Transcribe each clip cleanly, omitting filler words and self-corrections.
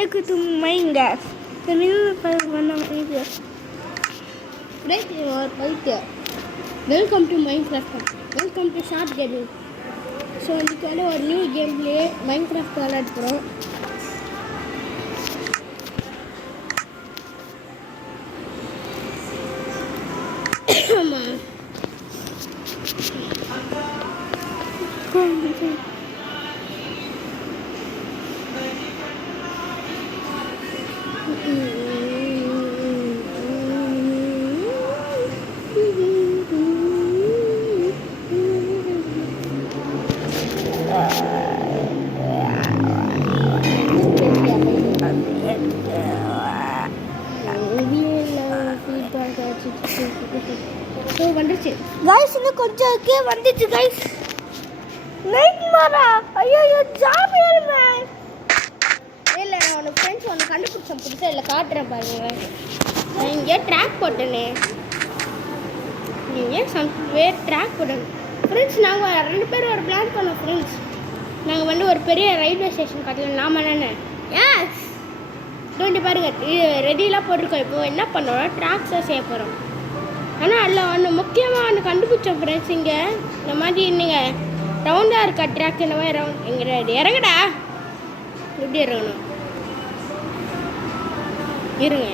Welcome to Minecraft. The new part of Minecraft. Right here. Welcome to Minecraft. Welcome to Short Gaming. So we got a new gameplay Minecraft called Pro. Guys, இன்னும் கொஞ்சம் இருக்கே வந்துச்சு guys. Night மாரா ஐயோ zombie man. இல்ல நான் உன friends உன கண்டுபிடிச்சேன் புதுசா இல்ல காட்றேன் பாருங்க. நான் இங்க ட்ராக் போட்டேனே. நீங்க சம்வேர் ட்ராக் போடுங்க. फ्रेंड्स நாங்க ரெண்டு பேரும் ஒரு பிளான் பண்ணோம் फ्रेंड्स. நாங்க வந்து ஒரு பெரிய ரயில்வே ஸ்டேஷன் கட்டலாம் நாம என்னன்னு. எஸ். டோன்ட் பாருங்க ரெடிலாம் போட்டுருக்கோம். இப்போ என்ன பண்ணோம் ட்ராக்ஸை செய்ய போறோம். ஆனால் அதில் ஒன்று முக்கியமாக ஒன்று கண்டுபிடிச்சோம் ஃப்ரெண்ட்ஸ். இங்கே இந்த மாதிரி நீங்கள் ரவுண்டாக இருக்க ட்ராக் இந்த மாதிரி ரவுண்ட் எங்கே இறங்கடா எப்படி இறங்கணும் இருங்க.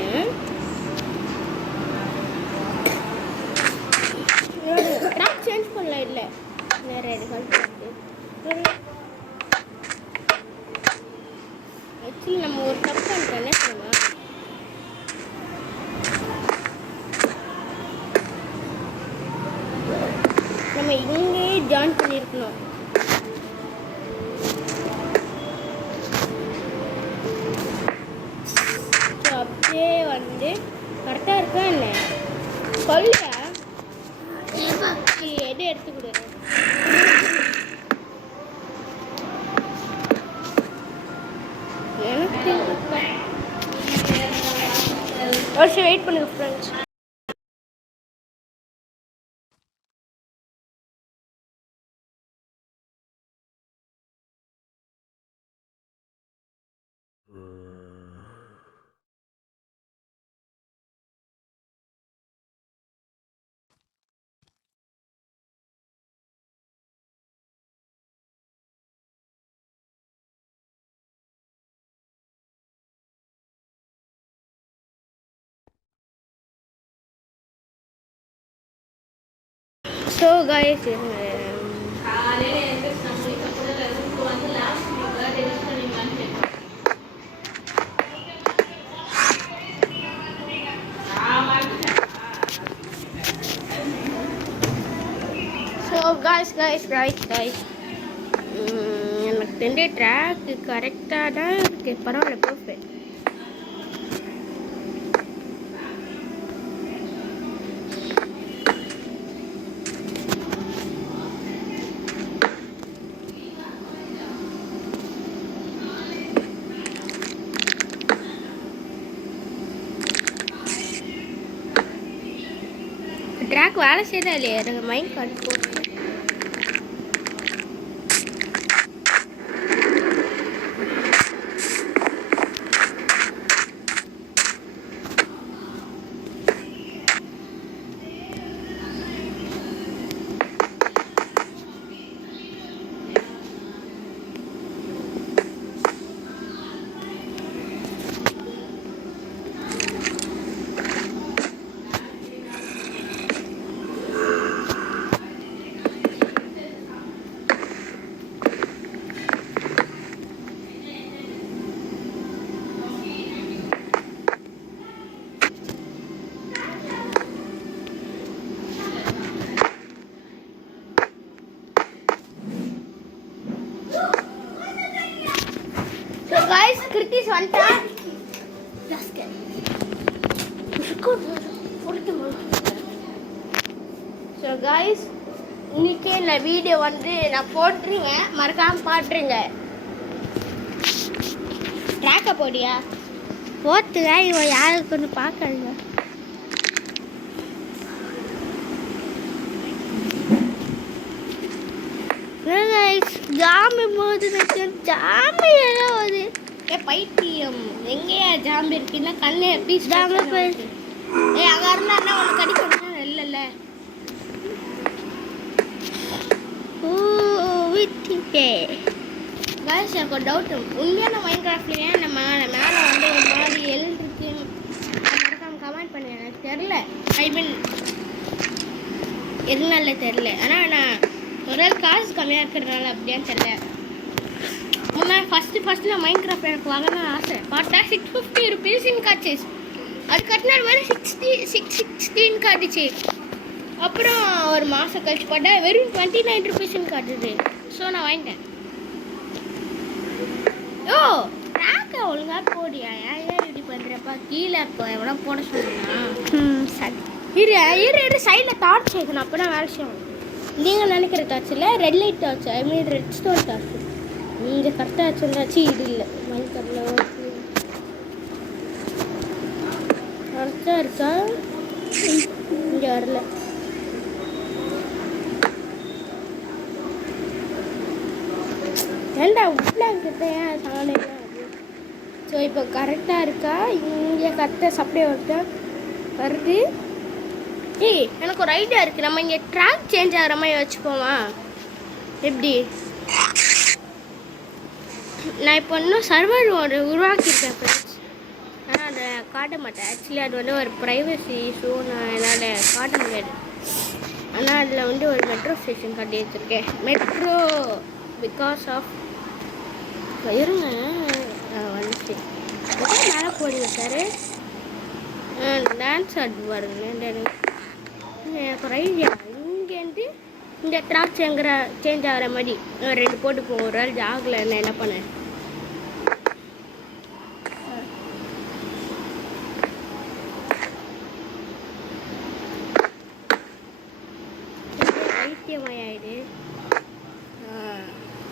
ட்ராக் சேஞ்ச் பண்ணல இல்லை நிறைய ஆக்சுவலி நம்ம ஒரு தப்பு பண்ணிட்டோம் என்ன சொல்லுமா நம்ம இங்கேயே ஜாயின் பண்ணியிருக்கணும். ஸோ அப்படியே வந்து கரெக்டாக இருக்கா இல்லை சொல்லியா எது எடுத்து கொடுக்குறேன். எனக்கு ஒரு வெயிட் பண்ணுங்க ஃப்ரெண்ட்ஸ். So guys, எனக்கு தெரிஞ்ச ட்ராக் கரெக்டாக தான் இருக்கு. பரவாயில்ல பர்ஃபெக்ட். ட்ராக் வேலை செய்யறதா இல்லையா எனக்கு மைண்ட் கார்டு போட்டு guys, Kritis vanta. Just get. So guys, இன்னைக்கு இந்த வீடியோ வந்து நான் போட்டுருங்க, மறக்காம பாட்டுருங்க. ட்ராக்கை போடியா போட்டுங்க. இவன் யாருக்குன்னு பார்க்கறீங்க. guys, ஜாமி போது ஜாமி எல்லாம் வருது. பைத்தியம் எங்கேயா ஜாம்பு இருக்குன்னா கண்ணு எப்படி ஜாம்பு அங்கே இருந்தா என்ன உனக்கு கடிக்கணும் இல்லைல்ல காய்ஸ் எனக்கு ஒரு டவுட்டு உண்மையான மைன்கிராஃப்ட்ல ஏன் நம்ம மேலே வந்து ஒரு மாதிரி எல் இருக்கு மறக்காம கமெண்ட் பண்ணி எனக்கு தெரில ஐ மீன் எதுனால தெரில ஆனால் நான் ஒரு காசு கம்மியாக இருக்கிறதுனால அப்படியான்னு தெரில முன்னாடி ஃபஸ்ட்டு நான் மைன்கிராஃப்ட் எனக்கு வாங்கணும்னு ஆசை பார்த்தா 650 rupees காய்ச்சிஸ் அது கட்டின மாதிரி 16 காட்டுச்சு அப்புறம் ஒரு மாதம் கழிச்சு பார்த்தா வெறும் 29 rupees காட்டுது ஸோ நான் வாங்கிட்டேன் ஓ ராக்கா ஒழுங்கா போடியா ஏன் இப்படி பண்ணுறப்பா கீழே இப்போ எவ்வளோ போட சொன்னா சரி இரு சைடில் டார்ச் வைக்கணும் அப்போ தான் வேலை செய்யணும் நீங்கள் நினைக்கிற டார்ச் இல்லை ரெட் லைட் டார்ச் ஐ மீன் ரெட் ஸ்டோன் டார்ச் இங்கே கரெக்டாக வச்சுருந்தாச்சு இது இல்லை மண் கட்டில் கரெக்டாக இருக்கா இங்கே வரல ஏன்டா உட்லாங்கிட்ட ஏன் சாலையெல்லாம் ஸோ இப்போ கரெக்டாக இருக்கா இங்கே கரெக்டாக சப்ளை வருது ஏய் எனக்கு ஒரு ஐடியா இருக்குது நம்ம இங்கே ட்ராக் சேஞ்ச் ஆகிற மாதிரி வச்சுப்போமா எப்படி நான் இப்போ இன்னும் சர்வர் உருவாக்கியிருக்கேன் ஃப்ரெண்ட்ஸ் ஆனால் அதை காட்ட மாட்டேன் ஆக்சுவலி அது வந்து ஒரு ப்ரைவசி இஷ்யூ நான் என்னால் காட்ட முடியாது ஆனால் அதில் வந்து ஒரு மெட்ரோ ஸ்டேஷன் கட்டி வச்சுருக்கேன் மெட்ரோ பிகாஸ் ஆஃப் இருங்க வந்துச்சு மேலே போடுங்க சார் டான்ஸ் ஆடி பாருங்க எனக்கு ஒரு ஐடியா இங்கேருந்து இந்த ட்ராக் சேஞ்ச் ஆகிற மாதிரி 2 போட்டுப்போம் ஒரு நாள் ஆகலை நான் என்ன பண்ணேன் ஐத்தியமாயிடு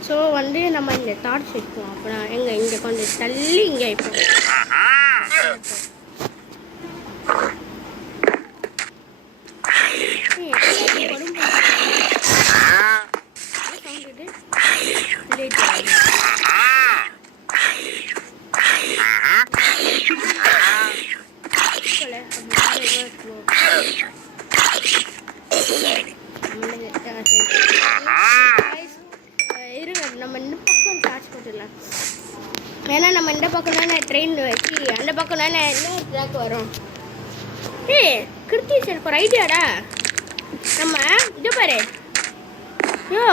ஸோ வந்து நம்ம இந்த டார்ச் வைப்போம் அப்புறம் இங்கே கொஞ்சம் தள்ளி இங்கே வைப்போம் நம்ம இந்த பக்கம் டார்ச் போட்டுடலாம் ஏன்னா நம்ம இந்த பக்கம் தானே ட்ரெயின் வச்சு அந்த பக்கம் தானே என்ன ட்ராக் வரும் கிருத்தி சார் ஒரு ஐடியாடா நம்ம இது பாரு யோ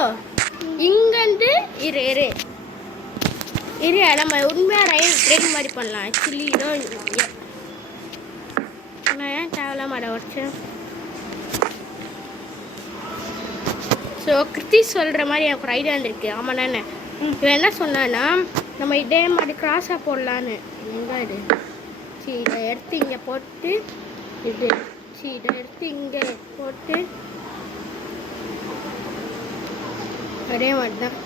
இங்கேருந்து இரு நம்ம உண்மையாக ட்ரெயின் மாதிரி பண்ணலாம் ஆக்சுவலி இதோ நான் ஏன் தேவையில்லாம அதை வச்சேன் ஸோ கிருத்தி சொல்கிற மாதிரி எனக்கு ஒரு ஐடியா இருந்திருக்கு ஆமாம் தானே இவன் என்ன சொன்னான்னா நம்ம இதே மாதிரி கிராஸாக போடலான்னு எங்கே இது இதை எடுத்து இங்கே போட்டு இதை எடுத்து இங்கே போட்டு அதே மாதிரி தான்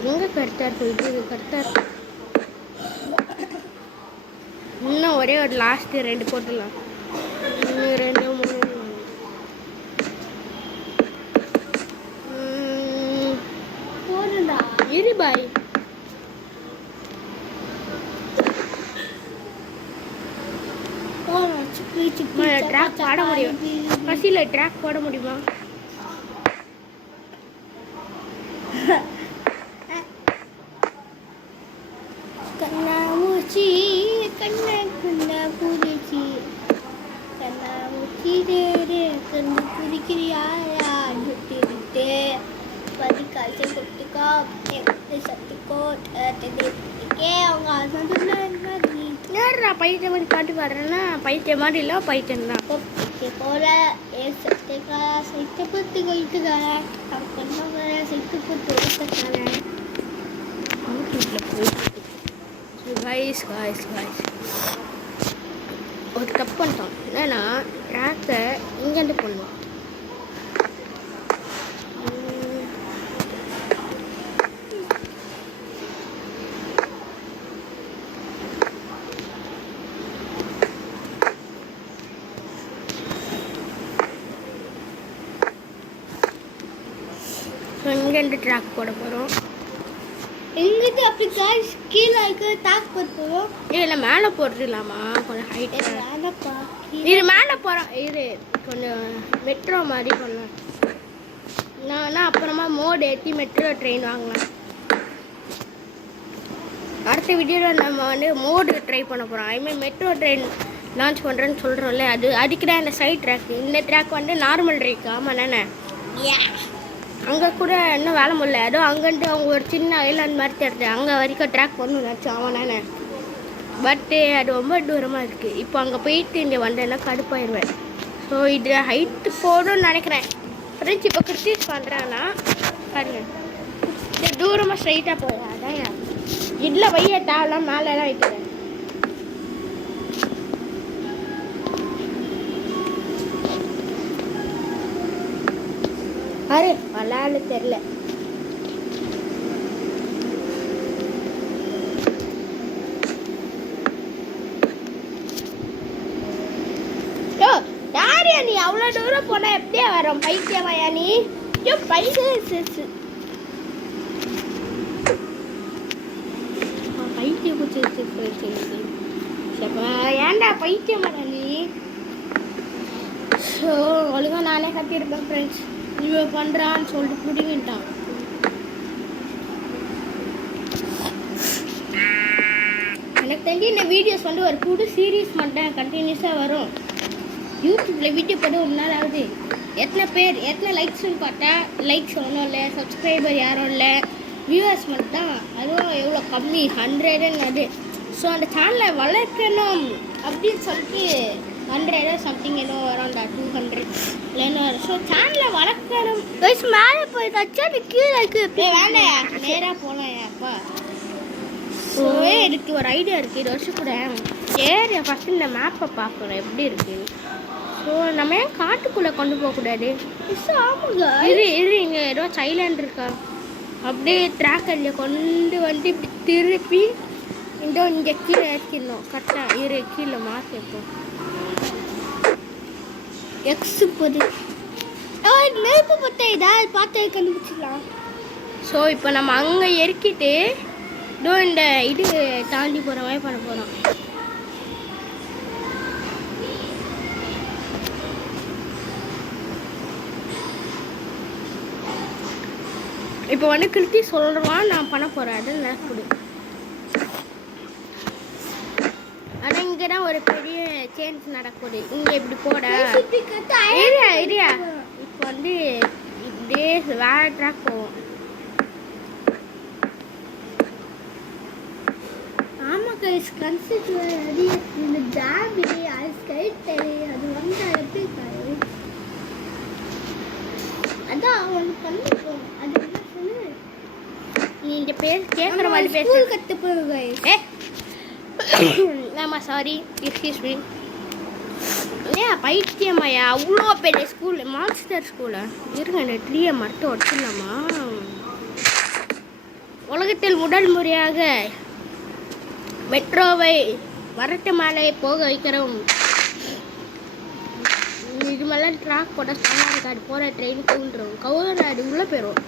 எங்கே கரெக்டாக இருக்கும் இது கரெக்டாக இருக்கும் இன்னும் ஒரே ஒரு லாஸ்ட்டு 2 போட்டுடலாம் 2 3 இரு பாய் ட்ராக் போட முடியும் பசியில் ட்ராக் போட முடியுமா கண்ணாமூச்சி கண்ணா பூச்சி கண்ணாமூச்சி கண்ணு குதிக்கிறியா விட்டு படிக்காச்சு குட்டிக்கோ சத்துக்கோ அவங்க நேரா பைத்தியம் மாதிரி பாட்டு பாடுறேன்னா பைத்தியம் மாதிரி இல்லை பைத்தியம் தான் போல சத்துக்கா சைத்தை பத்து கொய்த்துக்கா சைத்து பத்து ஒருத்தக்கான ஒரு தப்பு பண்ணிட்டோம் என்னன்னா ட்ராக்கை இங்கேருந்து பண்ணுவோம் ஸோ இங்கேருந்து ட்ராக் போட போகிறோம் எங்கிட்ட அப்படி காய்ஸ் கீழே இருக்க டாக் போட்டுருவோம். இல்லை மேலே போட்டுடலாமா? கொஞ்சம் ஹைட் வேணப்பா. இது மேலே போகிறோம். இது கொஞ்சம் மெட்ரோ மாதிரி பண்ணலாம். நான் அப்புறமா மோடு ஏற்றி மெட்ரோ ட்ரெயின் வாங்கலாம். அடுத்த வீடியோவில் நம்ம வந்து மோடு ட்ரை பண்ண போகிறோம். ஐ மெட்ரோ ட்ரெயின் லான்ச் பண்ணுறேன்னு சொல்கிறோம்ல, அதுக்கு தான் இந்த சைட் ட்ராக். இந்த ட்ராக் வந்து நார்மல் ட்ராக். ஆமாம் தானே? அங்கே கூட இன்னும் வேலை முடியல. ஏதோ அங்கேன்ட்டு அவங்க ஒரு சின்ன ஐலாண்ட் மாதிரி தெரியுது, அங்கே வரைக்கும் ட்ராக் பண்ணணும்னு நினச்சோம். ஆமாம் தானே? பட்டு அது ரொம்ப தூரமாக இருக்குது. இப்போ அங்கே போயிட்டு இங்கே வந்தேன்னா கடுப்பாயிருவேன். ஸோ இது ஹைட்டு போடும்னு நினைக்கிறேன். ஃப்ரெண்ட்ஸ் இப்போ கிறிஸ்டிஸ் பண்ணுறேன்னா பாருங்க, இது தூரமாக ஸ்ட்ரைட்டாக போயிடும். அதான் இதில் வைய தேவலாம் மேலெல்லாம் வைக்கிறேன். அரே விளையாட தெரில. யாரியா நீ அவ்வளோ தூரம் போனா எப்படியா வரும்? பைத்தியமாயா நீ? பைத்தியம் ஏன்டா பைத்தியமாடா நீ? ஸோ ஒழுங்காக நானே கட்டியிருப்பேன் ஃப்ரெண்ட்ஸ். இவன் பண்ணுறான்னு சொல்லிட்டு பிடிங்கிட்டான். எனக்கு தெரிஞ்சு இந்த வீடியோஸ் வந்து ஒரு புது சீரீஸ் மட்டும் கண்டினியூஸாக வரும். யூடியூப்பில் வீடியோ போட்டு ஒரு நாள் ஆகுது. எத்தனை லைக்ஸ்ன்னு பார்த்தா லைக்ஸ் ஒன்றும் இல்லை, சப்ஸ்கிரைபர் யாரும் இல்லை, வியூவர்ஸ் மட்டும் தான். அதுவும் எவ்வளோ கம்மி, 100 அது. ஸோ அந்த சேனலை வளர்க்கணும் அப்படின்னு சொல்லிட்டு 100 சம்திங் ஏதோ வரோம்டா, 200 இல்லைன்னு வரும். ஸோ சேனலை வளர்க்கணும். மேலே போய் தச்சா அது கீழே இருக்கு. வேண்டாயா, நேராக போகலாம் அப்பா. ஸோ எனக்கு ஒரு ஐடியா இருக்குது. இது வருஷம் கூட ஏரியா ஃபஸ்ட்டு இந்த மேப்பை பார்க்கணும் எப்படி இருக்குது. ஸோ நம்ம ஏன் காட்டுக்குள்ளே கொண்டு போகக்கூடாது? ஆமாங்க, இரு இங்கே ஏதோ சைலாண்ட் இருக்கா, அப்படியே ட்ராக்கரில் கொண்டு வந்து இப்படி திருப்பி இங்கே கீழே இறக்கிடணும். கரெக்டாக இரு, கீழே மாற்றி வைப்போம். எக்ஸு போது நெருப்பு பற்ற இதாக பார்த்து கண்டுபிடிச்சிடலாம். ஸோ இப்போ நம்ம அங்கே இறக்கிட்டு இதோ இந்த இது தாண்டி போகிற மாதிரி பண்ண போகிறோம். இப்போ வந்து கிருத்தி சொல்கிறான், நான் பண்ண போகிறேன். அது நடக்குது. ஆனால் இங்கே தான் ஒரு பெரிய சேஞ்ச் நடக்குது. இங்கே இப்படி போட ஐடியா. இப்போ வந்து இப்படியே வேற ட்ராக் போவோம். ஆமாம் கைஸ், கன்சிடர் அது இந்த ஜாபி அது ஸ்கைட்டரு அது வந்து எப்படி காய் அதான் ஒன்று பண்ணிப்போம். அது என்ன சொல்லு, நீ இந்த பேர் கேட்குற மாதிரி பேச கற்று போங்க. ஆமாம், சாரி, எக்ஸ்கியூஸ் மீ. ஏன் பைத்தியமாயா? அவ்வளோ பெரிய ஸ்கூல், மான்ஸ்டர் ஸ்கூலா? இருங்க, இந்த ட்ரீயை மட்டும் ஒட்டிடலாமா? உலகத்தில் முதல் முறையாக மெட்ரோவை வரட்டு மேலே போக வைக்கிறோம். இது மேலே ட்ராக் போட ஸ்டார்ட் போகிற ட்ரெயின் தூண்டுறோம். கவுராடு உள்ளே போயிடும்.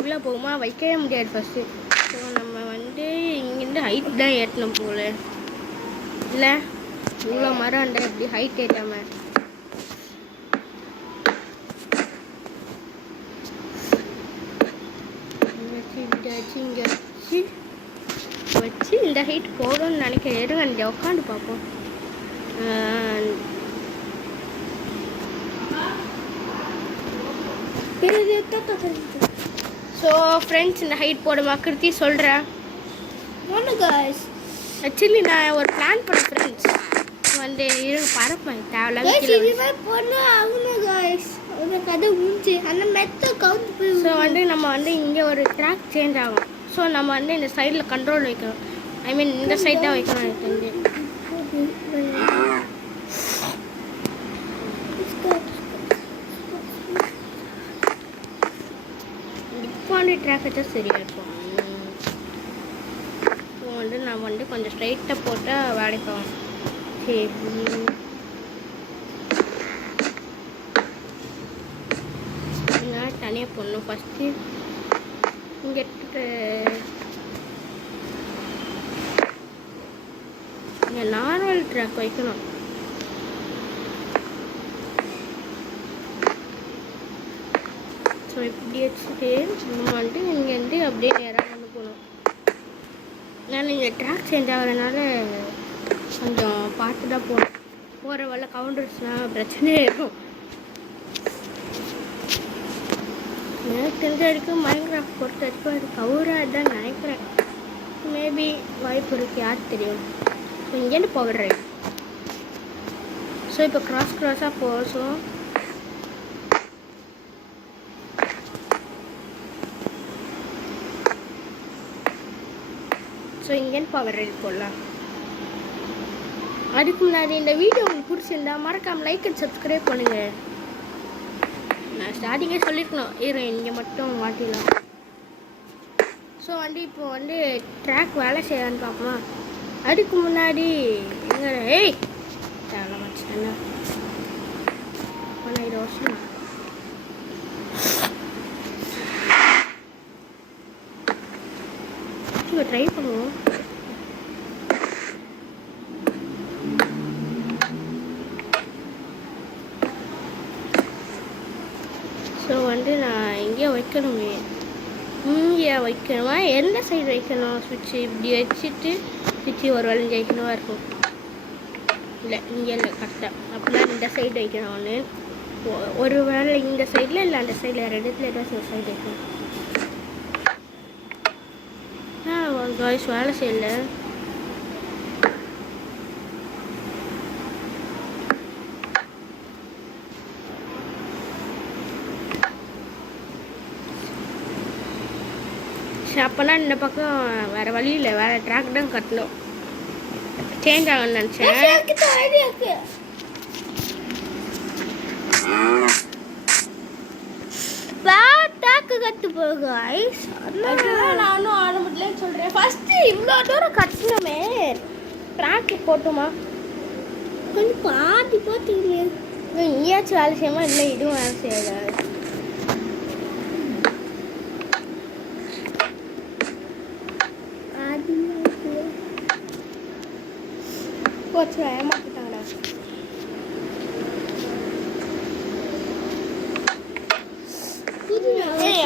உள்ளே போகுமா வைக்கவே முடியாது ஃபஸ்ட்டு. ஸோ நம்ம வந்து இங்கேருந்து ஹைட் தான் ஏற்றணும் போல. இல்லை இவ்வளோ மரம் இருந்தால் எப்படி ஹைட் ஏற்றாமல்? இங்கே வச்சு இந்த ஹைட் போடும்னு நினைக்கிறேன். இருங்க, இந்த உட்காந்து பார்ப்போம். ஸோ ஃப்ரெண்ட்ஸ், இந்த ஹைட் போடுமா கிருத்தி சொல்கிறேன். ஒன்று காய்ஸ், ஆக்சுவலி நான் ஒரு பிளான் பண்ண ஃப்ரெண்ட்ஸ் வந்து இருங்க பரப்பேன் தேவையில்ல பொண்ணு ஆகணும் காய்ஸ். ஒரு கதை முடிஞ்சு அந்த மெத்த கவுண்ட் போய். ஸோ வந்து நம்ம வந்து இங்கே ஒரு ட்ராக் சேஞ்ச் ஆகும். ஸோ நம்ம வந்து இந்த சைடில் கண்ட்ரோல் வைக்கணும். ஐ மீன் இந்த சைட் தான் வைக்கணும் எனக்கு தெரிஞ்சு. இப்போ வந்து ட்ராக் வச்சா சரியாக இருக்கும். ஸோ வந்து நான் வந்து கொஞ்சம் ஸ்ட்ரைட்டாக போட்டால் வேலைக்காகும். சரி, தனியாக போடணும் ஃபஸ்ட்டு. இங்கே இங்கே நார்மல் ட்ராக் வைக்கணும். ஸோ இப்படி வச்சுட்டு நம்ம வந்துட்டு இங்கேருந்து அப்படியே நேராக கொண்டு போகணும். ஏன்னா இங்கே ட்ராக் சேஞ்ச் ஆகிறதுனால கொஞ்சம் பார்த்து தான் போகணும். போகிற வழில கவுண்டர்ஸ்னால் பிரச்சனையே இருக்கும். எனக்கு தெரிஞ்ச வரைக்கும் மைன்கிராஃப்ட் பொறுத்த வரைக்கும் அது கவுராக தான் நினைக்கிறேன். மேபி வாய்ப்பு இருக்குது, யாருக்கு தெரியும். ஸோ இங்கேருந்து போகிறேன். ஸோ இப்போ க்ராஸாக போகும். ஸோ இங்கேருந்து பவர் ரைட் போடலாம். அதுக்கு முன்னாடி இந்த வீடியோ உங்களுக்கு பிடிச்சிருந்தா மறக்காமல் லைக் அண்ட் சப்ஸ்கிரைப் பண்ணுங்கள். நான் ஸ்டார்டிங்கே சொல்லியிருக்கணும், இங்கே மட்டும் மாட்டிடலாம். ஸோ இப்போ ட்ராக் வேலை செய்யலான்னு பார்ப்போமா. அதுக்கு முன்னாடி எங்கே தேவை வச்சுட்டேன்னா 15 வருஷம் ட்ரை பண்ணுவோம். ஸோ நான் இங்கே வைக்கணுமே. இங்கே வைக்கணுமா, எந்த சைடு வைக்கணும்? சுவிட்சு இப்படி வச்சுட்டு சுவிட்சு ஒரு வேலை ஜெயிக்கணுமா இருக்கும். இல்லை இங்கே இல்லை, கரெக்டாக அப்படின்னா இந்த சைடு வைக்கணும். ஒரு வேலை இந்த சைடில் இல்லை அந்த சைடில், ரெண்டுத்தில் ஏதாச்சும் ஒரு சைடு வைக்கணும். காய்ஸ் வேலை செய்யல. அப்போனா இந்த பக்கம் வேறு வழி இல்லை, வேறு ட்ராக் தான் கட்டணும். சேஞ்ச் ஆகணும்னு நினச்சேன். கட்டு போக ஐஸ் நானும் ஆரம்பத்துலேன்னு சொல்கிறேன். ஃபஸ்ட்டு இவ்வளோ தூரம் கட்டணுமே, ட்ராக்கு போட்டோமா கொஞ்சம் பாதி போட்டுங்க. இங்கேயாச்சும் வேலை செய்யுமா, இல்லை இதுவும் வேலை செய்யாது. போச்சு ஏமாத்திட்டாங்கடா.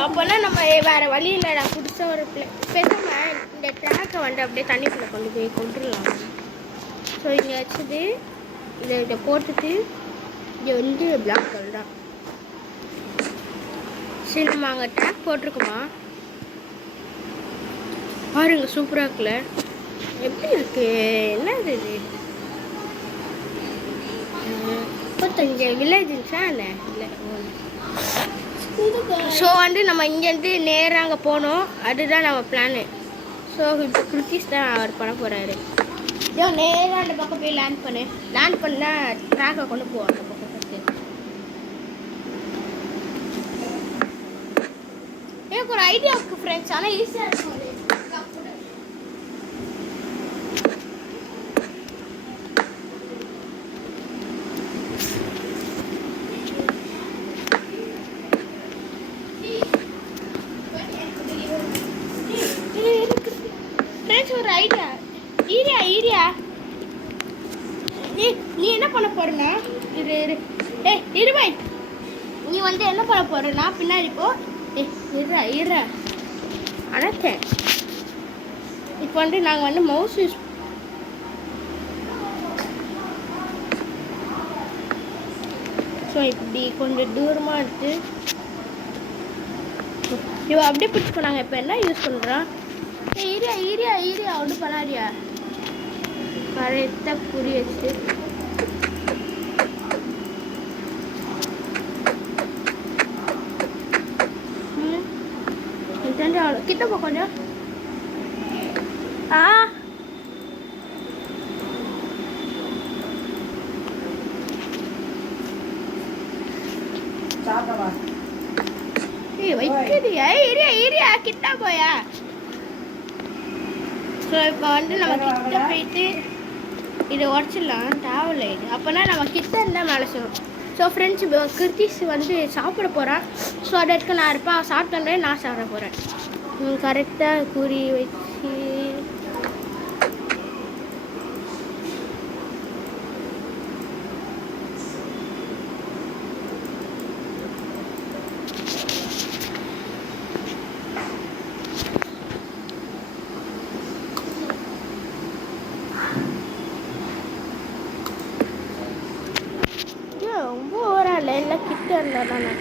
அப்போனா நம்ம வேறு வழி இல்லைடா, புதுசாக ஒரு பேசாமல் இந்த ட்ராக்கை அப்படியே தண்ணிக்குள்ளே கொண்டு போய் கொண்டுடலாம். ஸோ இங்கே வச்சுட்டு இதை போட்டுட்டு இங்கே பிளாக் கல் தான். சரி நம்ம அங்கே ட்ராக் போட்டிருக்கோமா பாருங்க, சூப்பராக இருக்குல்ல. எப்படி இருக்கு, என்னது இது? இங்கே வில்லேஜ் இருந்துச்சா என்ன? இல்லை. ஸோ நம்ம இங்கேருந்து நேராக அங்கே போனோம், அதுதான் நம்ம பிளானு. ஸோ இப்போ கிருத்திஸ் தான் அவர் பண்ண போகிறாரு. இதோ நேராக அந்த பக்கம் போய் லேண்ட் பண்ணால் ட்ராக்கை கொண்டு போவோம் அந்த பக்கம். எனக்கு ஒரு ஐடியா இருக்குது ஃப்ரெண்ட்ஸ், ஆனால் ஈஸியாக இருக்கும். ஒரு ஐடியா ஈரியா நீ என்ன பண்ண போறேன்னா இருபாய் நீ என்ன பண்ண போறேன்னா பின்னாடி போ. அடைச்சேன். இப்போ நாங்கள் மவுஸ் யூஸ் ஸோ இப்படி கொஞ்சம் தூரமாக எடுத்து இவ அப்படியே பிடிச்சிக்கோ. நாங்கள் இப்போ என்ன யூஸ் பண்ணுறோம்? ஈரியா ஒன்றும் பண்ணாரியா, கரெக்டாக புரிய வச்சு கிட்ட போ கொஞ்சம். வைக்கிறியா? ஈரியா கிட்ட போயா. ஸோ இப்போ நம்ம கிட்ட போயிட்டு இதை உடச்சிடலாம், தேவையில்லை இது. அப்போனா நம்ம கிட்ட இருந்தால் மேலே செய்வோம். ஸோ ஃப்ரெண்ட்ஸ், இப்போ கிருத்திஸ் சாப்பிட போகிறான். ஸோ அதை நான் இருப்பேன், சாப்பிட்டோன்னே நான் சாப்பிட போகிறேன். கரெக்டாக குறி வச்சு ரொம்ப ஓவரால் எல்லாம் கிட்ட இருந்தால் தானே.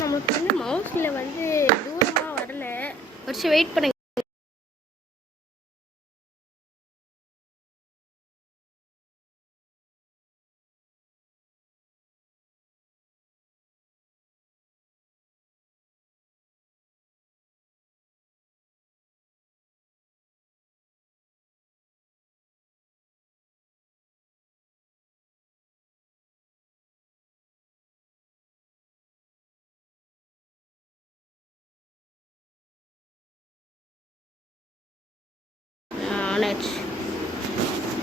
நமக்கு வந்து மவுஸில் வந்து தூரமாக வரல. கொஞ்சம் வெயிட் பண்ணுங்க.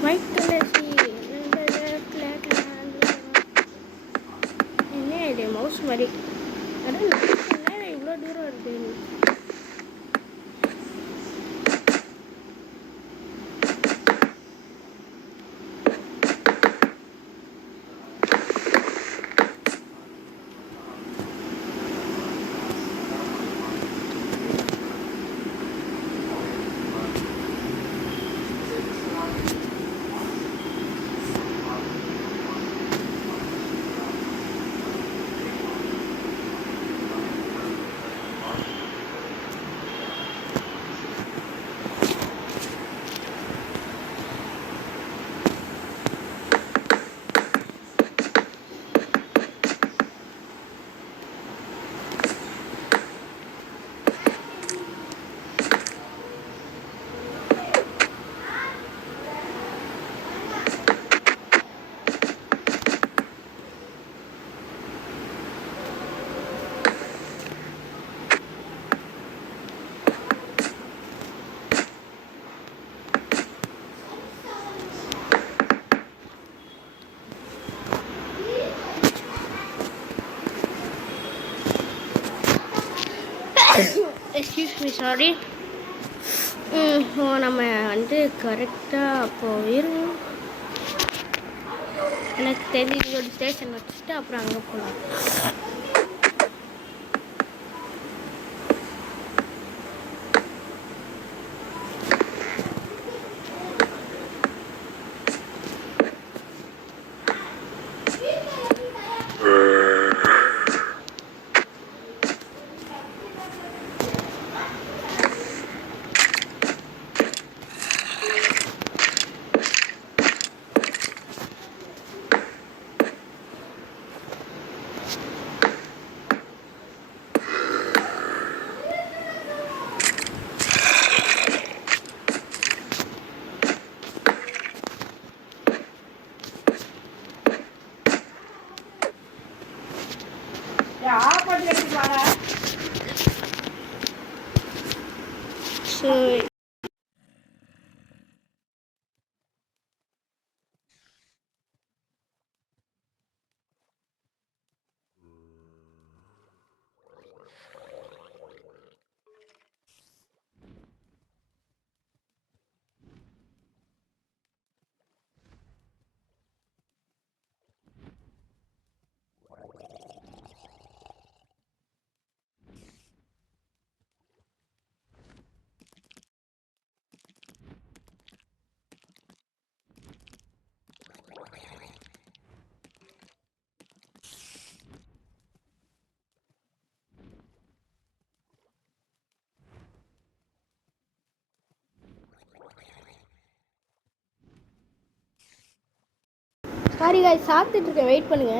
ஒயிட் கலர் என்ன இது மவுஸ் மாதிரி அதான் இவ்வளோ தூரம் வருது. Excuse me, sorry. நம்ம வந்து கரெக்டாக அப்போது இருங்க, எனக்கு தெரிஞ்சு ஒரு ஸ்டேஷன் வச்சுட்டு அப்புறம் அங்கே போகலாம். ஸோ சாரி காய் சாப்பிட்டுட்டு இருக்கேன், வெயிட் பண்ணுங்க.